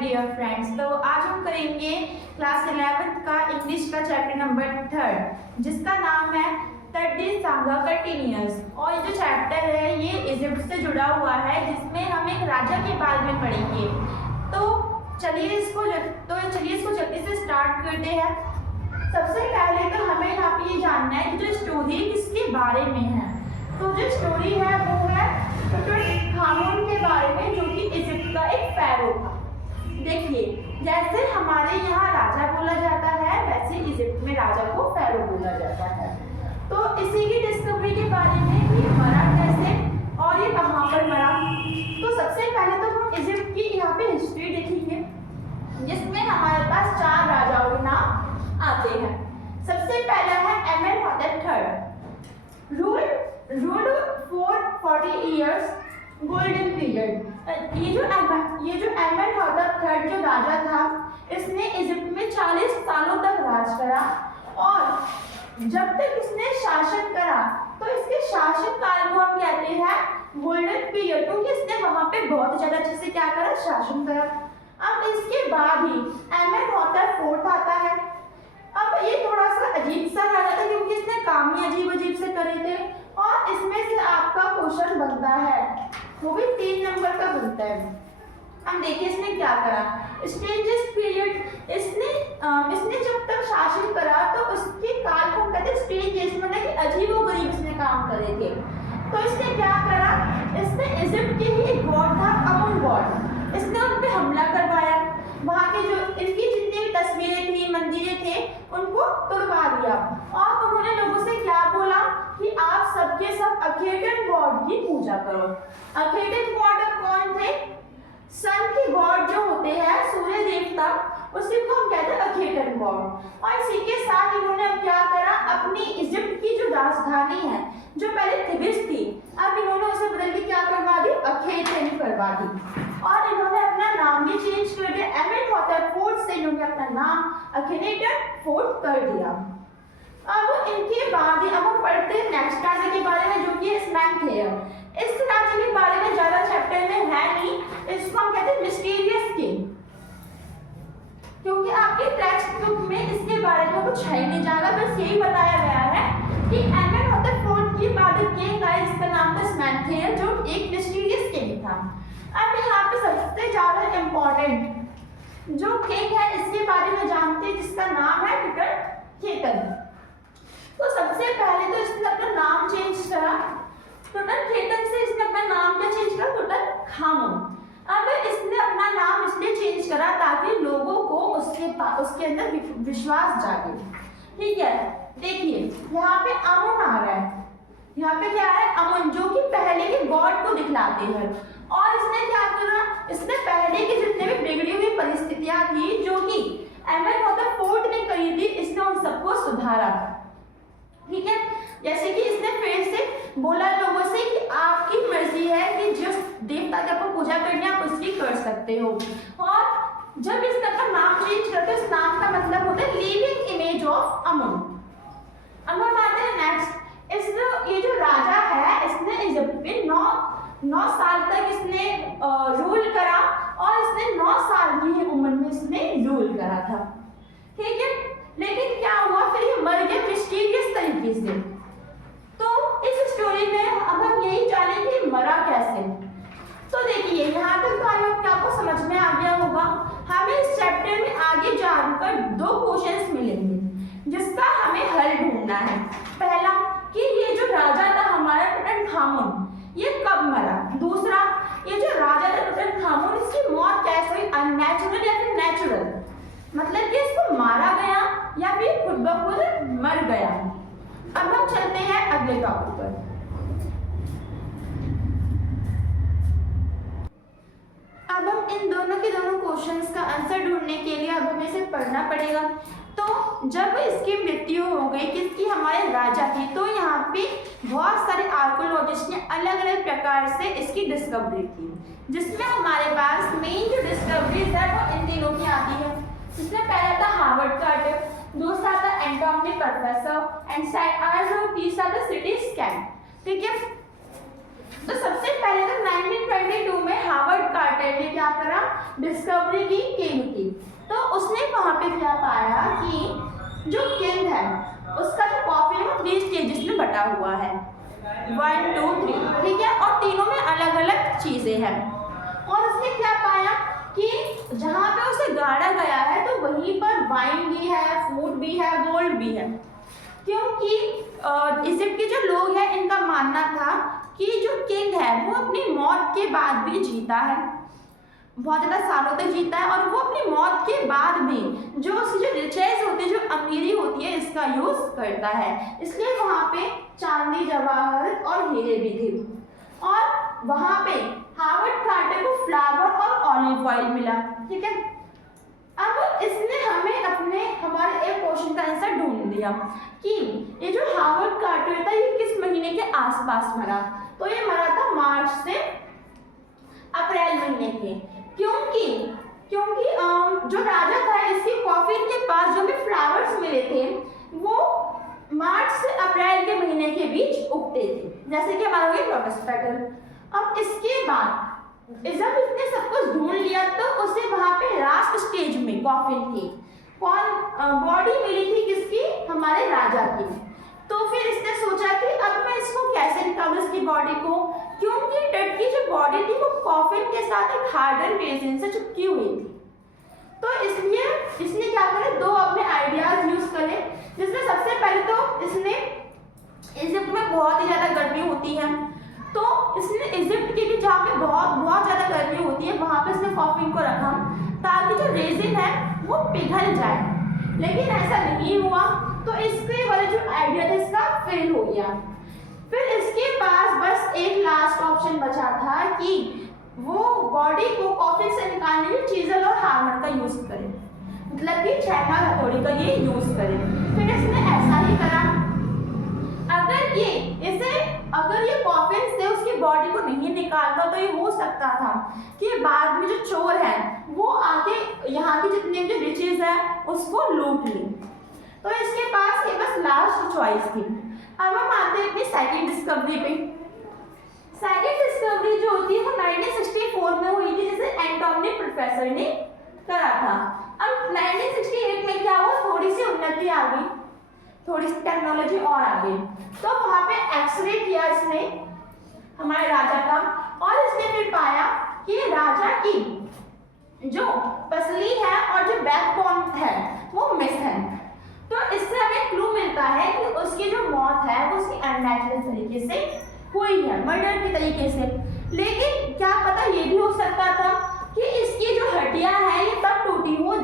Dear friends. तो आज हम करेंगे क्लास 11th का इंग्लिश का चैप्टर नंबर 3 जिसका नाम है तड्डी सांगा कंटिन्यूअस। और ये जो चैप्टर है ये इजिप्ट से जुड़ा हुआ है जिसमें हम एक राजा के बारे में पढ़ेंगे। तो चलिए इसको जल्दी से स्टार्ट करते हैं। सबसे पहले तो हमें यहाँ पे ये जानना है कि जो स्टोरी किसके बारे में है। तो जो स्टोरी है वो है खामून के बारे में, जो कि इजिप्ट का एक pharaoh था। देखिए, जैसे हमारे यहाँ राजा बोला जाता है वैसे इजिप्ट में राजा को pharaoh बोला जाता है। तो इसी की डिस्कवरी के बारे में कि मरा कैसे और ये कहाँ पर मरा। तो सबसे पहले तो हम इजिप्ट की यहाँ पे हिस्ट्री देखेंगे जिसमें हमारे पास 4 राजाओं के नाम आते हैं। सबसे पहला है एमेनहॉटेप III, ruled for 40 years golden period. ये जो एमेनहॉटेप III जो राजा था इसने इजिप्ट में 40 सालों तक राज करा और जब तक इसने शासन करा तो इसके शासन काल को हम कहते हैं गोल्डन पीरियड, क्योंकि इसने वहां पे बहुत ज्यादा अच्छे से क्या करा, शासन करा। अब इसके बाद ही एमेनहॉटेप IV आता है। अब ये थोड़ा सा अजीब सा राजा था क्योंकि इसने काम ही अजीब से करे थे और इसमें से आपका क्वेश्चन बनता है, वो भी 3 नंबर का बनता है। हम देखिए इसने क्या करा। स्ट्रेंजेस्ट पीरियड, इसने जब तक शासन करा तो उसके काल को कहते हैं स्ट्रेंजेस्ट, मतलब कि अजीबोगरीब इसने काम करे थे। तो इसने क्या करा, इसने इजिप्ट के ही एक गॉड था अमुन गॉड, इसने उन पे हमला करवाया। वहाँ के जो इनकी जितनी भी तस्वीरें थी, मंदिरें थे, उनको तोड़वा दिया और उन्होंने लोगों से क्या बोला कि आप सबके सब अखेटन गॉड की पूजा करो। अखेटन गॉड कौन थे? सन के गॉड जो होते हैं, सूर्य देवता, उसी को हम कहते हैं अखेटन गॉड। और इसी के साथ इन्होंने क्या करा, अपनी इजिप्ट की जो राजधानी है जो पहले थिबिस थी, अब इन्होंने उसे बदल के क्या करवा दी, अखेटन करवा दी। और इन्होंने अपना नाम भी चेंज कर दिया, एमेनहॉटेप IV से इन्होंने अपना नाम अखेटन IV कर दिया। अब इनके बाद ही अब हम पढ़ते हैं नेक्स्ट राजा के बारे में जो कि है स्मेनथेयर। इस राजा के बारे में ज्यादा चैप्टर में है नहीं, इसको हम कहते हैं मिस्टीरियस किंग, क्योंकि आपके टेक्स्ट बुक में इसके बारे में कुछ है नहीं ज्यादा, बस यही बताया गया है कि एमेनहॉटेप IV के बाद एक किंग आया जिसका नाम था स्मेनथेयर, जो एक मिस्टीरियस किंग था। अब यहाँ पे सबसे ज्यादा इम्पोर्टेंट जो किंग है इसके बारे में जानते हैं जिसका नाम है टुटनखेतन। तो सबसे पहले तो इसने अपना नाम चेंज करा, टुटनखेतन से इसने अपना नाम क्या चेंज करा, टुटनखामुन। अब इसने अपना नाम इसलिए चेंज करा ताकि लोगों को उसके अंदर विश्वास जागे। ठीक है, देखिए यहाँ पे अमुन आ रहा है, यहाँ पे क्या है, अमुन, जो कि पहले के गॉड को दिखलाते हैं। और इसने क्या करा, इसने पहले की जितने भी बिगड़ी हुई परिस्थितियां थी जो कि एमेनहॉटेप IV ने करी थी, इसने उन सबको सुधारा। ठीक है, जैसे कि इसने फिर से बोला लोगों से कि आपकी मर्जी है कि जिस देवता की आपको पूजा करनी है आप उसकी कर सकते हो। और जब इसने अपना नाम चेंज करते हैं, इस नाम का मतलब होता है लिविंग इमेज ऑफ अमुन। अब हम आते हैं नेक्स्ट। ये जो राजा है इसने इजिप्ट पे 9 साल तक इसने रूल करा और इसने 9 साल की उम्र में इसने रूल करा था। ठीक है, लेकिन क्या हुआ, फिर ये मर गया मिस्टीरियस तरीके से। तो इस स्टोरी में अब हम यही जानेंगे कि मरा कैसे। तो देखिए यहाँ तक तो आपको समझ में आ गया होगा। हमें इस चैप्टर में आगे जानकर 2 क्वेश्चंस मिलेंगे जिसका हमें हल ढूंढना है। पहला कि ये जो राजा था हमारा टुटनखामुन ये कब मरा। दूसरा, ये जो राजा था टुटनखामुन इसकी मौत कैसे हुई, अननेचुरल या फिर नेचुरल, मतलब कि इसको मारा गया या फिर खुद ब खुद मर गया। अब हम चलते हैं अगले टॉपिक पर। अब हम इन दोनों क्वेश्चंस का आंसर ढूंढने के लिए अब हमें इसे पढ़ना पड़ेगा। तो जब इसकी मृत्यु हो गई, किसकी, हमारे राजा की, तो यहाँ पे बहुत सारे आर्कोलॉजिस्ट ने अलग अलग प्रकार से इसकी डिस्कवरी की, जिसमें हमारे पास मेन जो डिस्कवरीज है वो इन तीनों की आती है। जिसमें पहला था हार्वर्ड कार्टर, दूसरा था एंटोनी प्रोफेसर एंड तीसरा था सिटी स्कैन। ठीक है, तो सबसे पहले तो 1922 में हार्वर्ड कार्टर ने क्या करा, डिस्कवरी की किंग की। तो उसने वहाँ पे क्या पाया कि जो किंग है उसका जो कॉफी है वो 3 स्टेजेस में बटा हुआ है, 1 2 3, ठीक है, और तीनों में अलग अलग चीजें हैं। और उसने क्या पाया कि जहाँ पे उसे गाड़ा गया है तो वहीं पर वाइन भी है, फूड भी है, गोल्ड भी है, क्योंकि इजिप्ट के जो लोग हैं इनका मानना था कि जो किंग है वो अपनी मौत के बाद भी जीता है, बहुत ज़्यादा सालों तक जीता है, और वो अपनी मौत के बाद भी जो उसकी जो रिचेस होती है, जो अमीरी होती है, इसका यूज़ करता है। इसलिए वहाँ पे चांदी, जवाहर और हीरे भी थे। और वहाँ पे हार्वर्ड कार्टर को फ्लावर और ऑलिव ऑयल मिला, ठीक है। अब इसने हमारे एक क्वेश्चन का आंसर ढूंढ दिया कि ये जो हार्वर्ड कार्टर था ये किस महीने के आसपास मरा। तो ये मरा था मार्च से अप्रैल महीने के, क्योंकि जो राजा था इसकी कॉफिन के पास जो भी फ्लावर्स मिले थे वो मार्च से अप्रैल के महीने के बीच उगते थे, जैसे कि हमारा हो गया लोटस पेटल। अब इसके बाद जब इसने सब कुछ ढूंढ लिया तो उसे वहां पे लास्ट स्टेज में कॉफिन की बॉडी मिली थी, किसकी, हमारे राजा की। तो फिर इसने सोचा कि अब मैं इसको कैसे निकालूं इसकी बॉडी को, क्योंकि डेड की जो बॉडी थी वो कॉफिन के साथ एक हार्डन रेजिन से चिपकी हुई थी। तो इसलिए इसने क्या करे, 2 अपने आइडियाज यूज करे, जिसमें सबसे पहले तो इसने इजिप्ट में बहुत ही ज़्यादा गर्मी होती है, तो इसने इजिप्ट की भी जहाँ पे बहुत ज़्यादा गर्मी होती है वहाँ पे इसने कॉफिन को रखा ताकि जो रेजिन है वो पिघल जाए, लेकिन ऐसा नहीं हुआ। तो इसके वाले जो आइडिया था इसका फेल हो गया। फिर इसके पास बस एक लास्ट ऑप्शन बचा था कि वो बॉडी को कॉफिन से निकालने के लिए चीजल और हार्मर का यूज करे, मतलब कि छैना हथौड़ी का ये यूज करे। फिर इसने ऐसा ही करा। अगर ये कॉफिन से उसकी बॉडी को नहीं निकालता तो ये हो सकता था कि बाद में जो चोर है वो आके यहाँ की जितनी जो रिचेज है उसको लूट ले। तो इसके पास ये बस लास्ट चॉइस थी। अब हम आते हैं अपनी सेकंड डिस्कवरी पे। सेकंड डिस्कवरी जो होती है वो 1964 में हुई थी, जिसे एंटोनी प्रोफेसर ने करा था। अब 1968 में क्या हुआ, थोड़ी सी उन्नति आ गई, थोड़ी सी टेक्नोलॉजी और आ गई। तो वहाँ पे एक्सरे किया इसने हमारे राजा का, और इसने फिर पाया कि राजा की जो पसली है और जो बैकबोन है वो मिस है। तो इससे हमें क्लू मिलता है कि उसकी जो मौत है वो उसकी अननेचुरल तरीके से हुई है, मर्डर के तरीके से। लेकिन क्या पता ये भी हो सकता था कि इसकी जो हड्डियां हैं ये तब टूटी हो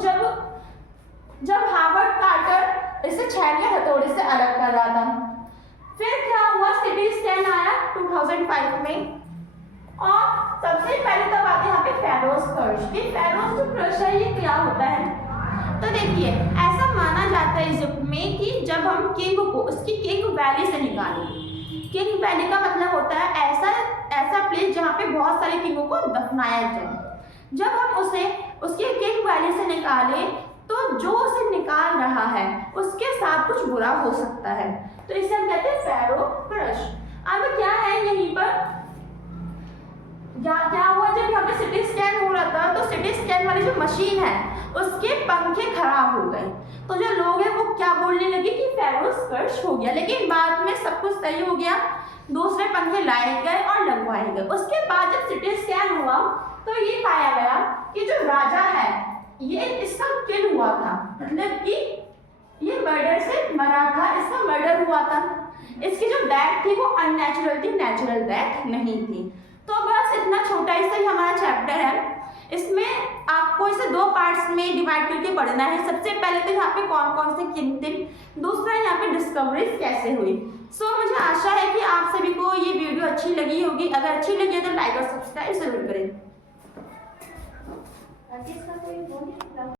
जब हार्वर्ड कार्टर इसे छैनी हथौड़े से अलग कर रहा था। फिर क्या हुआ, सिटी स्कैन आया 2005 में, और सबसे पहले तब आते यहाँ पे फेरोज क्रश। ये फेरोज जो क्रश है ये क्या होता है, तो देखिए ऐसा माना जाता है इजिप्ट में कि जब हम किंग को उसकी किंग वैली से निकालें, किंग वैली का मतलब होता है ऐसा प्लेस जहाँ पे बहुत सारे किंगों को दफनाया जाए। जब हम उसे उसके किंग वैली से निकालें तो जो उसे निकाल रहा है उसके साथ कुछ बुरा हो सकता है, तो इसे हम कहते हैं फेरो क्रश। अब क्या है यहीं पर क्या हुआ, जब यहाँ पे सिटी स्कैन हो रहा था तो सिटी स्कैन वाली जो मशीन है उसके पंखे खराब हो गए। तो जो लोग हैं वो क्या बोलने लगे कि फेरो क्रश हो गया, लेकिन बाद में सब कुछ सही हो गया, दूसरे पंखे लाए गए और लगवाए गए। उसके बाद जब सिटी स्कैन हुआ तो ये पाया गया कि जो राजा है ये इसका किल हुआ था, मतलब कि ये मर्डर से मरा था, इसका मर्डर हुआ था। इसकी जो डेथ थी वो अननेचुरल थी, नेचुरल डेथ नहीं थी। तो बस इतना छोटा सा ही हमारा चैप्टर है। इसमें आपको इसे 2 पार्ट्स में डिवाइड करके पढ़ना है। सबसे पहले तो यहाँ पे कौन कौन से किंग थे, दूसरा यहाँ पे डिस्कवरीज कैसे हुई। सो मुझे आशा है कि आप सभी को ये वीडियो अच्छी लगी होगी। अगर अच्छी लगी है तो लाइक और सब्सक्राइब जरूर करें।